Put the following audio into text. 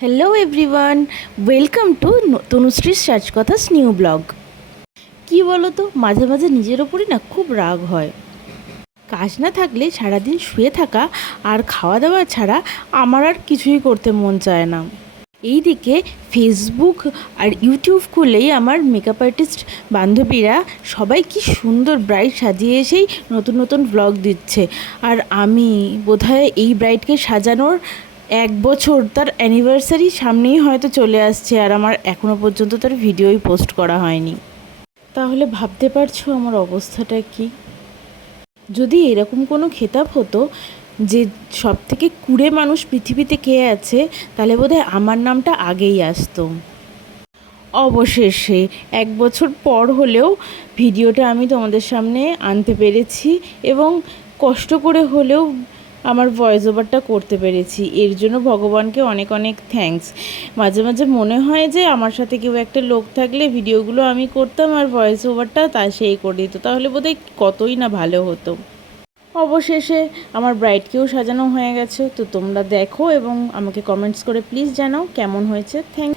Hello everyone, welcome to তনুশ্রীর সাজকথাস new blog. কী বলো তো, মাঝে মাঝে নিজের ওপরই না খুব রাগ হয়। কাজ না থাকলে সারাদিন শুয়ে থাকা আর খাওয়া দাওয়া ছাড়া আমার আর কিছুই করতে মন চায় না। এইদিকে ফেসবুক আর ইউটিউব খুলেই আমার মেকআপ আর্টিস্ট বান্ধবীরা সবাই কি সুন্দর ব্রাইড সাজিয়ে এসেই নতুন নতুন ব্লগ দিচ্ছে। আর আমি বোধহয় এই ব্রাইডকে সাজানোর 1 বছর, তার অ্যানিভার্সারি সামনেই হয়তো চলে আসছে, আর আমার এখনও পর্যন্ত তার ভিডিওই পোস্ট করা হয়নি। তাহলে ভাবতে পারছো আমার অবস্থাটা কি? যদি এরকম কোনো খেতাব হতো যে সব থেকে কুড়ে মানুষ পৃথিবীতে কে আছে, তাহলে বোধহয় আমার নামটা আগেই আসতো। অবশেষে 1 বছর পর হলেও ভিডিওটা আমি তোমাদের সামনে আনতে পেরেছি, এবং কষ্ট করে হলেও আমার ভয়েস ওভারটা করতে পেরেছি। এর জন্য ভগবানকে অনেক অনেক থ্যাঙ্কস। মাঝে মাঝে মনে হয় যে আমার সাথে কেউ একটা লোক থাকলে ভিডিওগুলো আমি করতাম আর ভয়েস ওভারটা সেই করে দিত, তাহলে বোধহয় কতই না ভালো হতো। অবশেষে আমার ব্রাইডকেও সাজানো হয়ে গেছে, তো তোমরা দেখো এবং আমাকে কমেন্টস করে প্লিজ জানাও কেমন হয়েছে। থ্যাংক